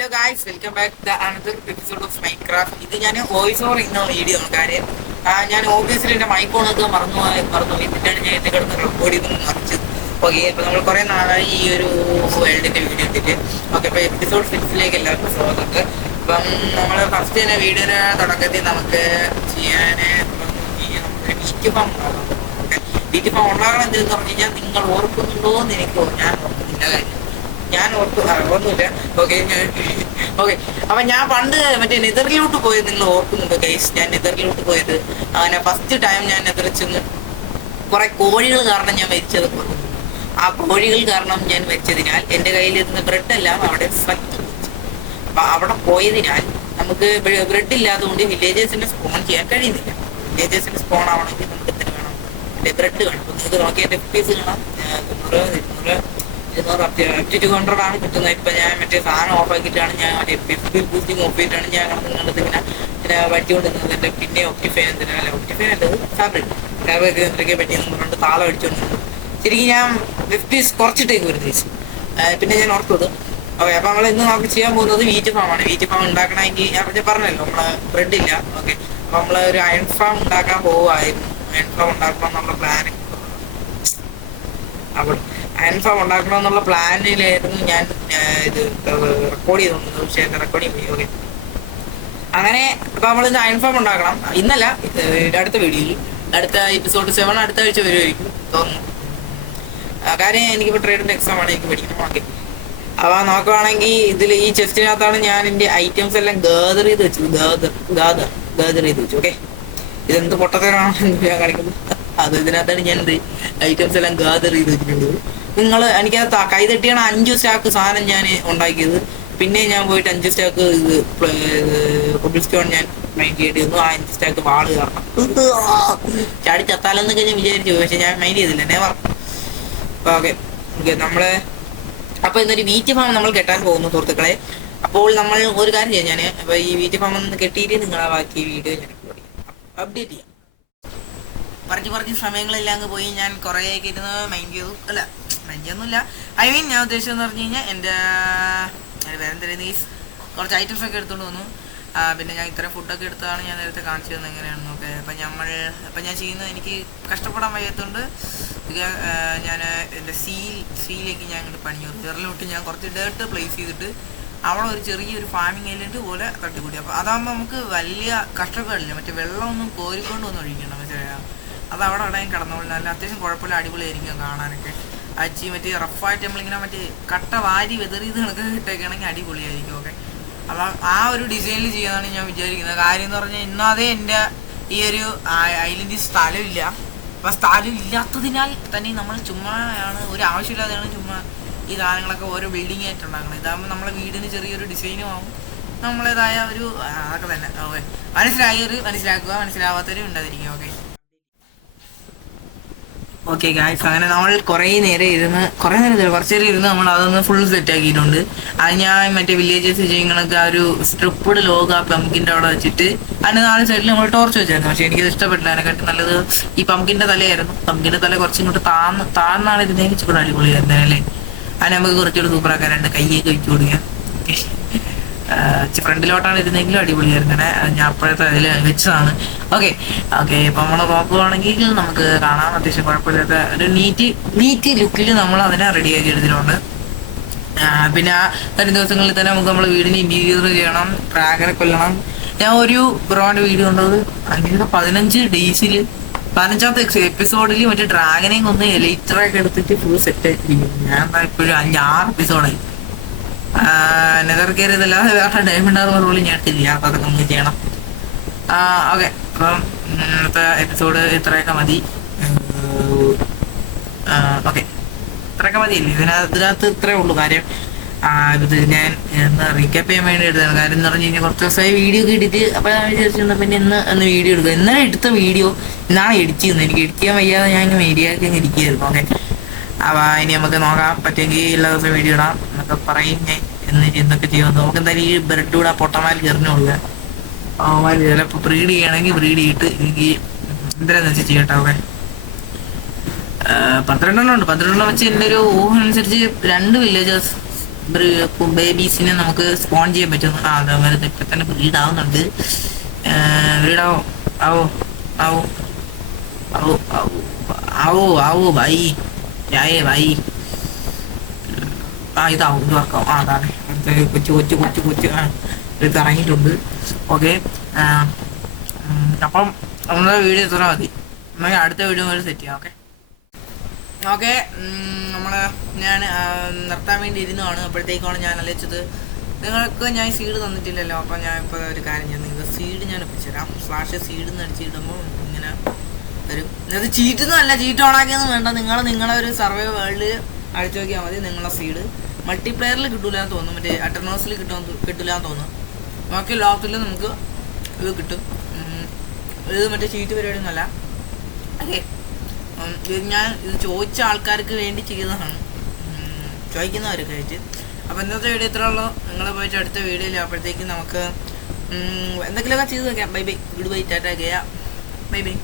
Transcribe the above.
Hello guys, welcome back the another episode of Minecraft. ഇത് ഞാൻ voice over ഇന്ന video ആണ്. കാര്യം ഞാൻ ഓബിയസ്ലി എൻ്റെ മൈക്ക് ഓണൊക്കെ മറന്നു എന്നിട്ടാണ് ഞാൻ എന്നെ കിടന്ന് റെക്കോർഡ് ചെയ്ത് മറിച്ചത്. ഓക്കെ, അപ്പോൾ നമ്മൾ കുറേ നാളായി ഈ ഒരു വേൾഡിൻ്റെ വീഡിയോ ഇട്ടിട്ട്. ഓക്കെ, അപ്പോൾ എപ്പിസോഡ് 6 എല്ലാവർക്കും സ്വാഗതം. അപ്പം നമ്മൾ ഫസ്റ്റ് തന്നെ വീഡിയോയുടെ തുടക്കത്തിൽ നമുക്ക് ചെയ്യാൻ വീറ്റ് ഫാം ഉണ്ടാകണം. വീറ്റ് ഫാം ഉണ്ടാകണം എന്തെന്ന് പറഞ്ഞു കഴിഞ്ഞാൽ നിങ്ങൾ ഓർക്കുന്നുണ്ടോ എന്ന് എനിക്ക് ഞാൻ ഓർക്കുന്നില്ല. കാര്യം ഞാൻ ഓർക്കുന്നില്ല. ഓക്കെ അപ്പൊ ഞാൻ പണ്ട് മറ്റേ നെതറിലോട്ട് പോയത് നിങ്ങൾ ഓർക്കുന്നുണ്ടോ ഗൈസ്? ഞാൻ നെതറിലോട്ട് പോയത് അങ്ങനെ ഫസ്റ്റ് ടൈം ഞാൻ നെതറിൽ ചെന്ന് കുറെ കോഴികൾ കാരണം ഞാൻ മരിച്ചത്. ആ കോഴികൾ കാരണം ഞാൻ മരിച്ചതിനാൽ എൻ്റെ കയ്യിലിരുന്ന ബ്രെഡ് എല്ലാം അവിടെ അപ്പൊ അവിടെ പോയതിനാൽ നമുക്ക് ബ്രെഡ് ഇല്ലാത്തതുകൊണ്ട് വില്ലേജേഴ്സിനെ സ്പോൺ ചെയ്യാൻ കഴിയുന്നില്ല. വില്ലേജേഴ്സിന് സ്പോൺ ആവണമെങ്കിൽ നമുക്ക് എന്തിനു വേണം? മറ്റേ ബ്രെഡ് വേണം. അപ്പൊ നിങ്ങൾക്ക് നോക്കിയാൽ FPS കാണാം 200 ആണ് കിട്ടുന്നത്. ഇപ്പൊ ഞാൻ മറ്റേ സാധനം ഓഫ് ആക്കിയിട്ടാണ്, ഞാൻ മറ്റേ FPS ബൂസ്റ്റിംഗ് ഓഫ് ചെയ്തിട്ടാണ് ഞാൻ നിങ്ങളുടെ ഇങ്ങനെ പറ്റിക്കൊണ്ടിരുന്നത്. എൻ്റെ പിന്നെ ഒപ്റ്റിഫൈ അല്ലത് ഫാബ്രിക് എന്തൊക്കെ പറ്റിയെന്ന് പറഞ്ഞിട്ട് താളം അടിച്ചുകൊണ്ടിരുന്നത്. ശരിക്കും ഞാൻ FPS കുറച്ചിട്ടേക്ക് ഒരു ദിവസം. പിന്നെ ഞാൻ ഓർത്തത്. ഓക്കെ, അപ്പൊ നമ്മൾ ഇന്ന് നമുക്ക് ചെയ്യാൻ പോകുന്നത് വീറ്റ് ഫാമാണ്. വീറ്റ് ഫാം ഉണ്ടാക്കണമെങ്കിൽ ഞാൻ പറഞ്ഞല്ലോ, നമ്മള് ബ്രെഡ് ഇല്ല. ഓക്കെ, അപ്പൊ നമ്മള് ഒരു അയൺ ഫാം ഉണ്ടാക്കാൻ പോവുമായിരുന്നു. അയൺ ഫാം ഉണ്ടാക്കണം എന്നുള്ള പ്ലാൻ അയൺ ഫാം ഉണ്ടാക്കണം എന്നുള്ള പ്ലാനിലായിരുന്നു ഞാൻ ഇത് റെക്കോർഡ് ചെയ്തുകൊണ്ടിരുന്നത്. പക്ഷേ എൻ്റെ റെക്കോർഡിങ് പോയി. ഓക്കെ, അങ്ങനെ ഇപ്പം നമ്മളിന്ന് അയൺ ഫാം ഉണ്ടാക്കണം. ഇന്നല്ല, അടുത്ത വീഡിയോയിൽ, അടുത്ത എപ്പിസോഡ് 7 അടുത്ത ആഴ്ച വരുമായിരിക്കും തോന്നുന്നു. കാര്യം എനിക്കിപ്പോൾ ട്രേഡിൻ്റെ എക്സാമാണ്, എനിക്ക് പഠിക്കണം. ഓക്കെ, അപ്പോൾ നോക്കുവാണെങ്കിൽ ഇതിൽ ഈ ചെസ്റ്റിനകത്താണ് ഞാൻ എൻ്റെ ഐറ്റംസ് എല്ലാം ഗാദർ ചെയ്ത് വെച്ചത്. ഗാദർ ചെയ്ത് വെച്ചു. ഓക്കെ, ഇതെന്ത് പൊട്ടത്തരാണെന്ന് ഞാൻ കാണിക്കുന്നത്. അത് ഇതിനകത്താണ് ഞാൻ എന്ത് ഐറ്റംസ് എല്ലാം ഗാദർ ചെയ്ത് വെച്ചിട്ടുണ്ട്. നിങ്ങൾ എനിക്കത് കൈ തട്ടിയാണ് 5 സ്റ്റാക്ക് സാധനം ഞാൻ ഉണ്ടാക്കിയത്. പിന്നെ ഞാൻ പോയിട്ട് 5 സ്റ്റാക്ക് കൊബിൾ സ്റ്റോൺ ഞാൻ മൈൻഡ് ചെയ്യേണ്ടി വന്നു. ആ 5 സ്റ്റാക്ക് വാള് കാരണം ചാടി ചത്താലെന്നൊക്കെ ഞാൻ വിചാരിച്ചു, പക്ഷെ ഞാൻ മൈൻഡ് ചെയ്തില്ല. നെവർ. ഓക്കെ നമ്മള് അപ്പൊ ഇന്നൊരു വീറ്റ് ഫാം നമ്മൾ കെട്ടാൻ പോകുന്നു സുഹൃത്തുക്കളെ. അപ്പോൾ നമ്മൾ ഒരു കാര്യം ചെയ്യാം, ഞാൻ അപ്പൊ ഈ വീറ്റ് ഫാം ഒന്ന് കെട്ടിയിട്ട് നിങ്ങളെ ബാക്കി വീഡിയോ ഞാൻ അപ്ഡേറ്റ് ചെയ്യാം. പറഞ്ഞ് സമയങ്ങളെല്ലാം അങ്ങ് പോയി. ഞാൻ കുറേയൊക്കെ ഇരുന്ന് മൈൻഡ് ചെയ്തു. അല്ല, മൈൻഡ് ചെയ്യൊന്നുമില്ല. ഞാൻ ഉദ്ദേശിച്ചതെന്ന് പറഞ്ഞു കഴിഞ്ഞാൽ എൻ്റെ വേറെന്തായാലും കുറച്ച് ഐറ്റംസ് ഒക്കെ എടുത്തുകൊണ്ട് വന്നു. പിന്നെ ഞാൻ ഇത്രയും ഫുഡൊക്കെ എടുത്തതാണ് ഞാൻ നേരത്തെ കാണിച്ചു തന്നത് എങ്ങനെയാണെന്ന്. നോക്കെ അപ്പം ഞാൻ ചെയ്യുന്നത്, എനിക്ക് കഷ്ടപ്പെടാൻ വയ്യാത്തതുകൊണ്ട് ഞാൻ എൻ്റെ സീലേക്ക് ഞാൻ ഇങ്ങോട്ട് പണിഞ്ഞു. വിരലോട്ട് ഞാൻ കുറച്ച് ഡേർട്ട് പ്ലേസ് ചെയ്തിട്ട് അവിടെ ഒരു ചെറിയൊരു ഫാമിംഗ് ഐലൻഡ് പോലെ തട്ടിക്കൂട്ടി. അപ്പോൾ അതാകുമ്പോൾ നമുക്ക് വലിയ കഷ്ടപ്പാടില്ല. മറ്റേ വെള്ളമൊന്നും കോരിക്കൊണ്ടൊന്നും ഒഴിക്കണം. അത് അവിടെ അടയും കിടന്നോളൂ. നല്ല അത്യാവശ്യം കുഴപ്പമില്ല, അടിപൊളിയായിരിക്കും കാണാനൊക്കെ. മറ്റേ റഫായിട്ട് നമ്മളിങ്ങനെ മറ്റേ കട്ട വാരി വെതറിയത് കണക്ക് ഇട്ടേക്കാണെങ്കിൽ അടിപൊളിയായിരിക്കും. ഓക്കെ, അപ്പം ആ ഒരു ഡിസൈനിൽ ചെയ്യാനാണ് ഞാൻ വിചാരിക്കുന്നത്. കാര്യം എന്ന് പറഞ്ഞാൽ ഇന്നാതെ എൻ്റെ ഈ ഒരു ഐലൻഡിൽ സ്ഥലമില്ല. അപ്പം സ്ഥലം ഇല്ലാത്തതിനാൽ തന്നെ നമ്മൾ ചുമ്മാ ഒരു ആവശ്യമില്ലാതെയാണ് ചുമ്മാ ഈ സാധനങ്ങളൊക്കെ ഓരോ ബിൽഡിംഗ് ആയിട്ട് ഉണ്ടാക്കണം. ഇതാകുമ്പോൾ നമ്മളെ വീടിന് ചെറിയൊരു ഡിസൈനും ആവും, നമ്മളേതായ ഒരു അതൊക്കെ തന്നെ. ഓക്കെ, മനസ്സിലാക്കുക, മനസ്സിലാവാത്തവരും ഉണ്ടാതിരിക്കും. ഓക്കെ ഗായ്സ്, അങ്ങനെ നമ്മൾ കുറച്ച് നേരം ഇരുന്ന് നമ്മൾ അതൊന്ന് ഫുൾ സെറ്റ് ആക്കിയിട്ടുണ്ട്. അത് ഞാൻ മറ്റേ വില്ലേജസ് ചെയ്യുന്നതൊക്കെ ആ ഒരു സ്ട്രിപ്പ്ഡ് ലോഗ് ആ പംകിൻ്റെ അവിടെ വെച്ചിട്ട് അതിൻ്റെ 4 സൈഡിൽ നമ്മൾ ടോർച്ച് വെച്ചായിരുന്നു. പക്ഷെ എനിക്കത് ഇഷ്ടപ്പെട്ടില്ല. അതിനെക്കാട്ടി നല്ലത് ഈ പംകിൻ്റെ തലയായിരുന്നു. പംകിൻ്റെ തല കുറച്ചിങ്ങോട്ട് താഴ്ന്നാണ് ഇരുന്നെങ്കിൽ ഇച്ചിരി അടിപൊളിയായിരുന്നു അല്ലേ. അതിന് നമുക്ക് കുറച്ചുകൂടി സൂപ്പറാക്കാനുണ്ട്. കയ്യൊക്കെ വെച്ച് കൊടുക്കാൻ. ഫ്രണ്ടിലോട്ടാണ് ഇരുന്നെങ്കിലും അടിപൊളിയായിരുന്നു. ഞാൻ അപ്പോഴത്തെ അതിൽ വെച്ചതാണ്. ഓക്കെ ഇപ്പം നമ്മൾ നോക്കുകയാണെങ്കിൽ നമുക്ക് കാണാൻ അത്യാവശ്യം കുഴപ്പമില്ലാത്ത ഒരു നീറ്റ് ലുക്കിൽ നമ്മൾ അതിനെ റെഡിയാക്കി എടുത്തിട്ടുണ്ട്. പിന്നെ വരും ദിവസങ്ങളിൽ തന്നെ നമുക്ക് നമ്മൾ വീടിന് ഇൻറ്റീരിയർ ചെയ്യണം, ഡ്രാഗനെ കൊല്ലണം. ഞാൻ ഒരു ബ്രോൻ്റെ വീഡിയോ കണ്ടത് അങ്ങനെ 15 ഡേയ്സിൽ 15ാമത്തെ എപ്പിസോഡിൽ മറ്റേ ഡ്രാഗനെയും കൊന്ന് എലൈറ്ററൊക്കെ എടുത്തിട്ട് ഫുൾ സെറ്റ് ആയിട്ടിരിക്കും. ഞാൻ ഇപ്പോഴും 5-6 എപ്പിസോഡായി. നെതർ കയറി ഇതല്ലാതെ വേറെ ഡയമണ്ട് ആർമർ പോലും ഞാൻ ഇട്ടില്ല. അപ്പം അതൊക്കെ നമുക്ക് ചെയ്യണം. ഓക്കെ, അപ്പം ഇന്നത്തെ എപ്പിസോഡ് ഇത്രയൊക്കെ മതി. ഓക്കെ, ഇത്രയൊക്കെ മതിയല്ലേ? ഇതിനകത്ത് ഇത്രയേ ഉള്ളൂ കാര്യം. ഇത് ഞാൻ റീക്യാപ്പ് ചെയ്യാൻ വേണ്ടി എടുത്തതാണ്. കാര്യം എന്ന് പറഞ്ഞു കഴിഞ്ഞാൽ കുറച്ച് ദിവസമായി വീഡിയോ ഒക്കെ ഇട്ടിട്ട്. അപ്പോൾ ഞാൻ വിചാരിച്ചിട്ടുണ്ട് പിന്നെ ഇന്ന് വീഡിയോ എടുക്കുക. ഇന്നലെ എടുത്ത വീഡിയോ ഇന്നാണ് എഡിറ്റ് ചെയ്യുന്നത്. എനിക്ക് എഡിറ്റ് ചെയ്യാൻ വയ്യാതെ ഞാൻ ഇങ്ങനെ മീഡിയയൊക്കെ ഇങ്ങനെ ഇരിക്കുകയായിരുന്നു. ഓക്കെ, അപ്പോൾ ഇനി നമുക്ക് നോക്കാം, പറ്റുമെങ്കിൽ എല്ലാ ദിവസവും വീഡിയോ ഇടാം എന്നൊക്കെ പറയും ഞാൻ. എന്തൊക്കെ ചെയ്യുമെന്ന് നമുക്ക് എന്തായാലും ഈ ബ്രെഡ് കൂടെ പൊട്ടമാൽ കയറിനുള്ള ചിലപ്പോൾ ബ്രീഡ് ചെയ്യണമെങ്കിൽ ബ്രീഡ് ചെയ്തിട്ട് എനിക്ക് എന്തിനാന്ന് വെച്ചാൽ ചെയ്യട്ടെ. ഓക്കെ, 12 ഉണ്ട്. 12 വെച്ച് എൻ്റെ ഒരു ഊഹം അനുസരിച്ച് 2 വില്ലേജേഴ്സ് ബേബീസിനെ നമുക്ക് സ്പോൺ ചെയ്യാൻ പറ്റും. അതേപോലെ ഇപ്പം തന്നെ ബ്രീഡ് ആവുന്നുണ്ട്. ബ്രീഡാവോ ആവോ ആവോ ആവോ ആവോ ആവോ ആവോ ബൈ ജായേ ബൈ. ഇതാവും, ഇത് വർക്കാവും. അതാണ് കൊച്ചു കൊച്ചു കൊച്ചു കൊച്ചു ഇത് ഇറങ്ങിയിട്ടുണ്ട്. ഓക്കെ, അപ്പം നമ്മുടെ വീഡിയോ ഇത്ര മതി. നമുക്ക് അടുത്ത വീഡിയോ വരെ സെറ്റ് ചെയ്യാം. ഓക്കെ ഓക്കെ ഞാൻ നിർത്താൻ വേണ്ടി ഇരുന്നതാണ്. അപ്പോഴത്തേക്കാണ് ഞാൻ ആലോചിച്ചത് നിങ്ങൾക്ക് ഞാൻ സീഡ് തന്നിട്ടില്ലല്ലോ. അപ്പം ഞാൻ ഇപ്പോൾ ഒരു കാര്യം ചെയ്യാം, നിങ്ങൾക്ക് സീഡ് ഞാൻ ഒപ്പിച്ചുതരാം. /സീഡ് എന്ന് അടിച്ചിടുമ്പോൾ ഇങ്ങനെ വരും. അത് ചീറ്റൊന്നുമല്ല, ചീറ്റ് ഓണാക്കിയൊന്നും വേണ്ട. നിങ്ങളെ ഒരു സർവേ വേൾഡ് അടിച്ചു നോക്കിയാൽ മതി. നിങ്ങളെ സീഡ് മൾട്ടിപ്ലെയറിൽ കിട്ടൂലെന്ന് തോന്നുന്നു, മറ്റേ അറ്റർനോസിൽ കിട്ടില്ലാന്ന് തോന്നുന്നു. ബാക്കി ലോകത്തിൽ നമുക്ക് ഇത് കിട്ടും. ഇത് മറ്റേ ചീറ്റ് പരിപാടിയൊന്നുമല്ല. ഓക്കെ, ഞാൻ ഇത് ചോദിച്ച ആൾക്കാർക്ക് വേണ്ടി ചെയ്തതാണ്, ചോദിക്കുന്നവരൊക്കെ ആയിട്ട്. അപ്പോൾ ഇന്നത്തെ വീഡിയോ ഇത്ര ഉള്ളൂ. നിങ്ങൾ പോയിട്ട് അടുത്ത വീഡിയോയിൽ അപ്പോഴത്തേക്കും നമുക്ക് എന്തെങ്കിലുമൊക്കെ ചെയ്ത് നോക്കാം. Bye bye, good bye, Tata, Gaya, bye bye.